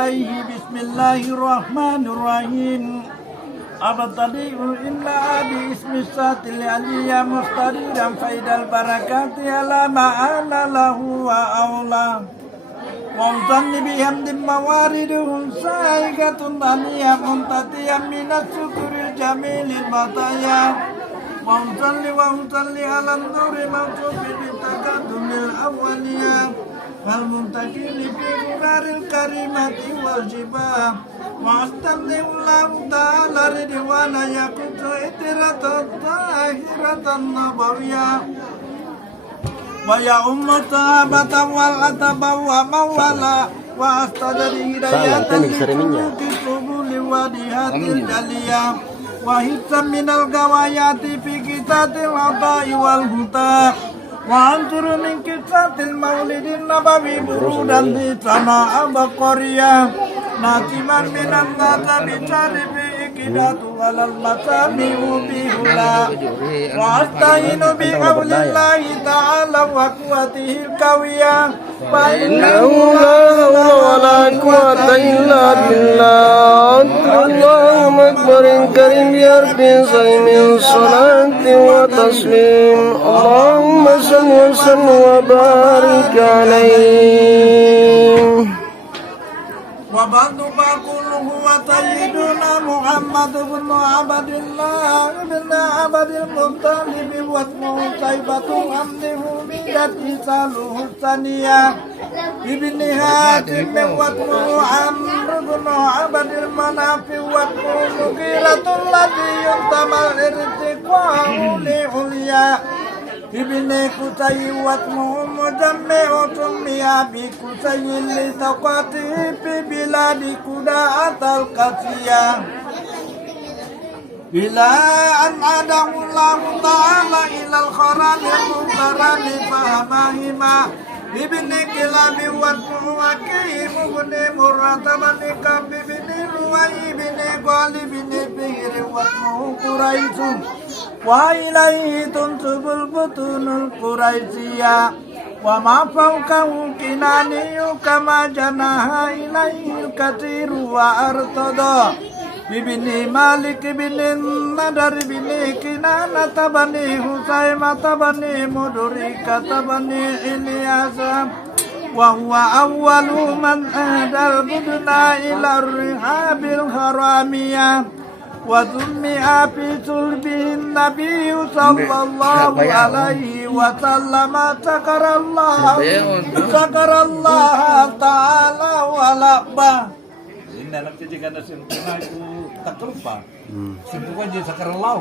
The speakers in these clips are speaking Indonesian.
عليه بسم الله الرحمن الرحيم أبتدئ إلا باسم السات العلي مستديرا فإذا البركات على ما أنا له وأولى وانصني بحمد مواردهم سائقة ضنية منتديا من الشكر الجميل المطايا وانصلي على النور موصوف بالتقدم الأولية المنتقل في غرار الكريمة والجباه واستمع الله تعالى رضوانا يقود إترة الطاهرة النبوية ويا أم الصحابة والأتباع ومن والاه وأستدر هداية لسلوك القبول وديهات الجلية وحفظا من الغوايات في كتاب العطاء والهتاء وانظر من قصة المولد النبوي برودا لسماء بقرية ناتما من النسب شارف إكدات على المسامع بهلا واستعين بقول الله تعالى وقوته القوية فإنه لا حول ولا قوة إلا بالله اللهم أكبر كريم يربي صيم صلاة وتسليم اللهم صل وسلم وبارك عليه وبعد فقل هو سيدنا محمد بن عبد الله بن عبد المطلب واسمه سيفة حمده بيده ساله الثانية ابن هاشم واسمه عمرو بن عبد المناف واسمه مغيرة الذي ينتمى الارتقاء لعليا ابن قصي واسمه مجمع سمي بقصي لتقاته في بلاد كداءة القاسية إلى أن عاده الله تعالى إلى الخراب المنكران فهمهما ابن كلاب واسمه وكيم بن مرة بن كعب بن لؤي بن غالب بن فهر واسمه قريش وإليه تنسب البطون القريشية وما فوقه كناني كما جناح إليه الكثير وأرتضى بن مالك بن النضر بن كنانة بن حسيمة بن مدركة بن إلياس وهو أول من أهدى البدن إلى الرحاب الحرامية وسمي في صلبه النبي صلى الله عليه وسلم شكر الله تعالى ولبه ini anak cucu karena sempurna itu tak terlupa sempurna jadi sakar Allah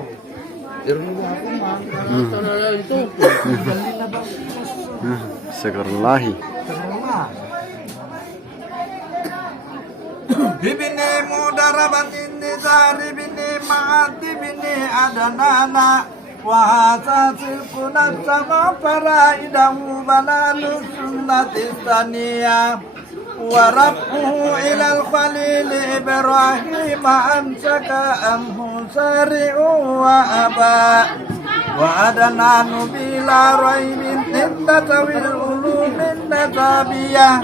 itu sakar Allah Ibni Mudaraban Nizari bini Ma'ati bini Adanana Wahasasil kunat sama faraidahu banalu sunnatisaniya Warabuhu ilal khalil Ibrahim ansaka amhu sari'u wa aba Wa adananu bila raibin tintatawil ulumin nasabiyah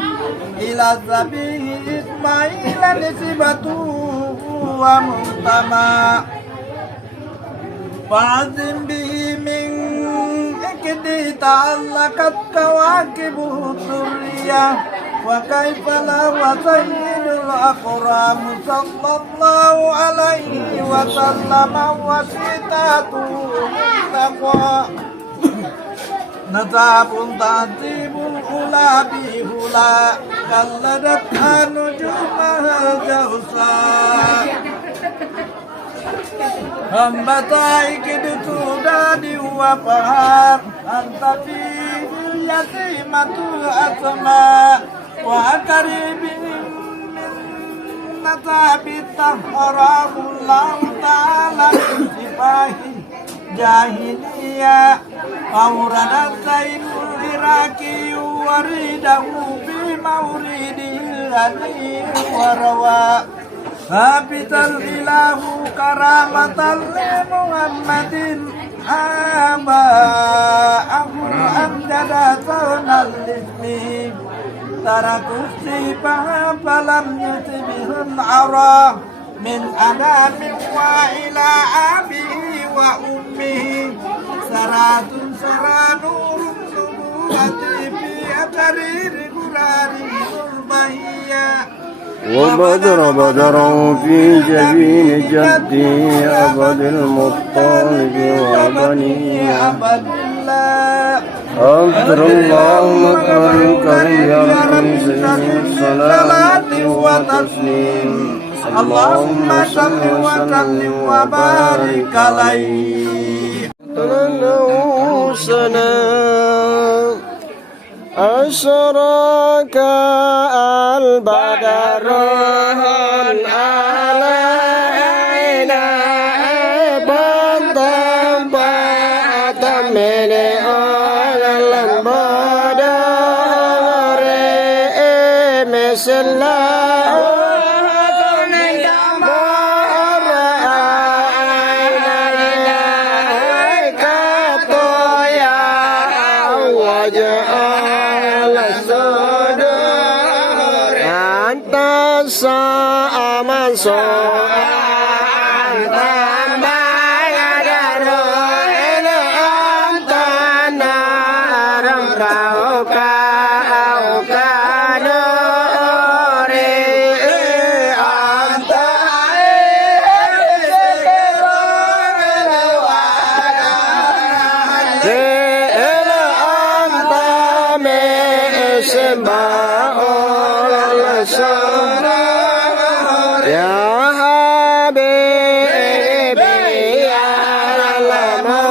Ila zabihi Ismail nisbatu wa muntama Fa'azim bihi min ikdi ta'allakat kawakibuhu surriyah Wa kaifala wa sayyidul akram sallallahu alaihi wa sallama wa sitatu taqwa Nazabun ta'zibul ula bihula Kalladat anujumahal jausa Hambata ikidu dadi wa fahar Anta fihil yatimatu asma Wa akaribin min natabitah Haramullahu ta'ala sifahi jahiliyah Auradat sayyidul iraki waridahu bi mauridil hadi warawa Habital ilahu karamatan li Muhammadin Aba Ahur amjada sawnal ismi تركوا السباع فلم يصبهم العرى من أنام وإلى أبيه وأمه سرات سرى نور النبوة في أثر قراره البهية وبدر بدرا في جبين جدي أبد المطالب وبني عبد الله أبدر اللهم كرم يا رب صلاة وتسليم اللهم صل وسلم وبارك عليه سلام أشرق البدر علينا بنتبعت من البدر مثل Aman so'an tambayadaro ila amtana ramrauka aukanore amtai ila amtame sembao Ya Habibi ya Lama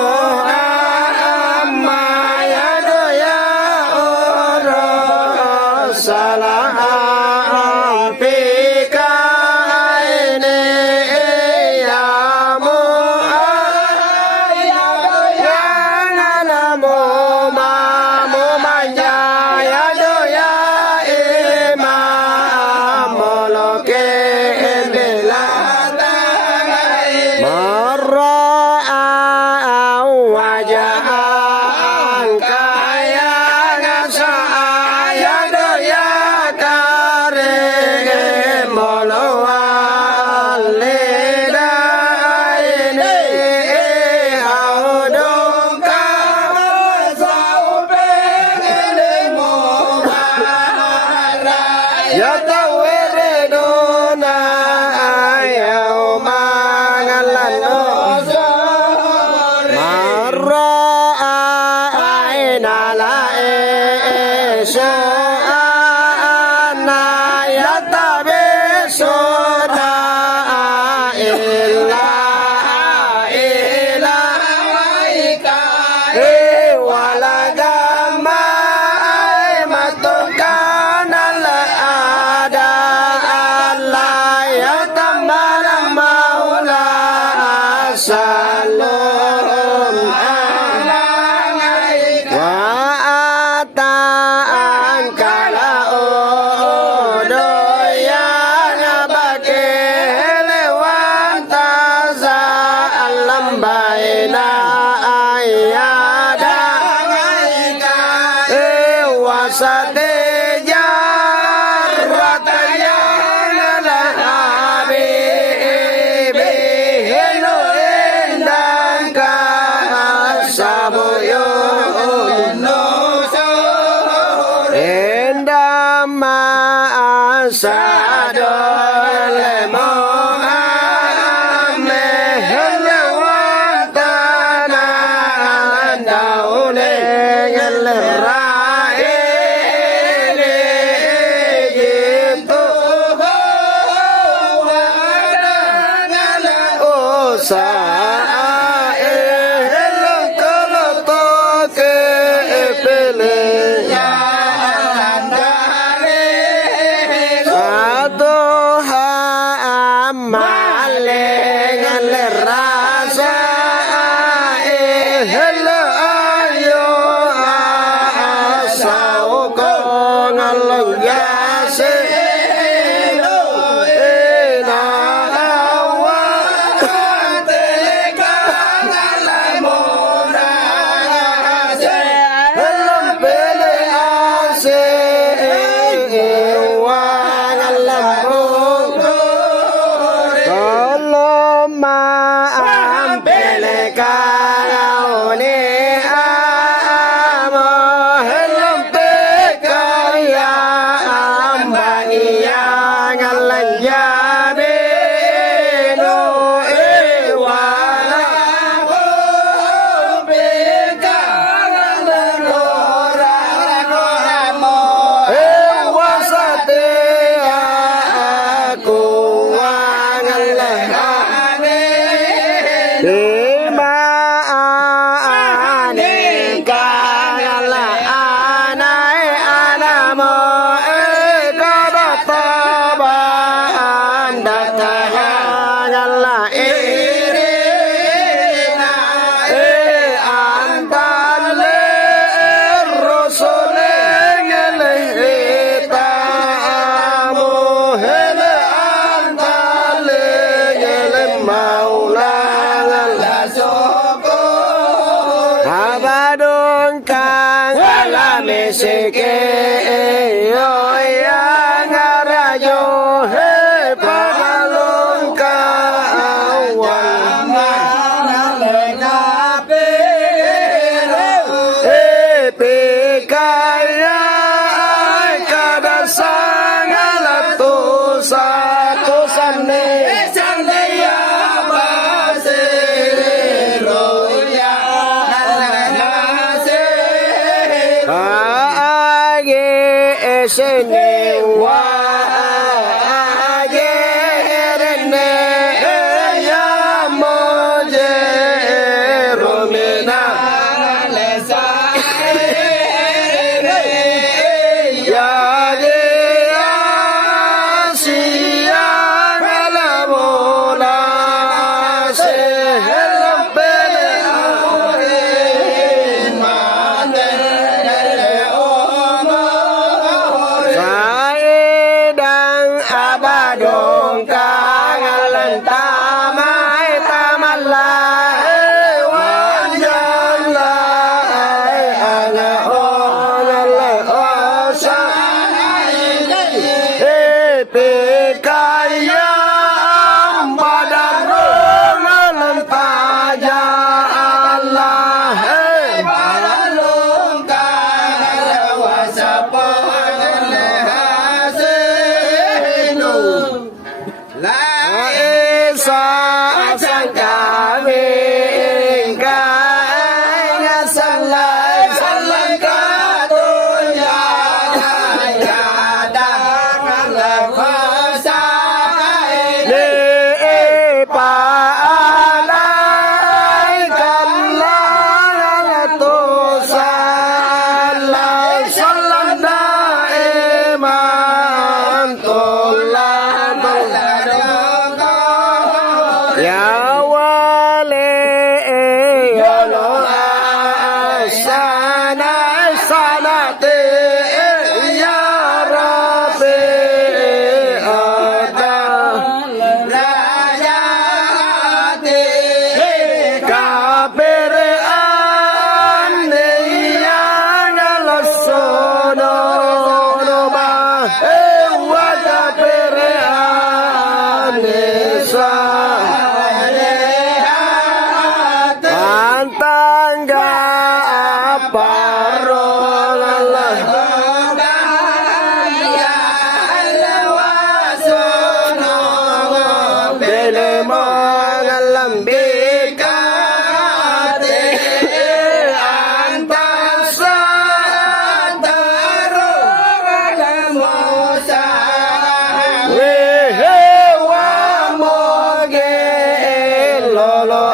amma ya doya uro salam fika ini ya mu ya doya nanamu mamu manja ya doya imam moloke ampele kaone amo helom pekaya ambania ngalanya beno ewala ewasate aku wangalane ma ane kangala anai anamo kadata ba andata ngala irina antale rosole ngale tamu hele antale ngale maula ngala soko abadong kang alame seke oya ngarayo he pagalong kawan pekaya kadasang alato sa tosane sandeya basero ya age esene wa age rene ya moje romena lesa ya ge asia ngalamola se helpele ore mane saedang abadong kangalan tamay tamala wanjang lai ana onala osa pekaya badarong alam taja Allah balong kalawasa pangalehasenu laisa sangkawing kaya salai salangka tuya yada kalawasa le paalay kalang to salai salanda eman tolan ya wale yolo asana sanate ya rabbi ada rajate kapere ane yang alasono ba ewa kapere ane sa antangga aparol Allah bele mangalambika antasa antaro galamosa wehe wa moge lolo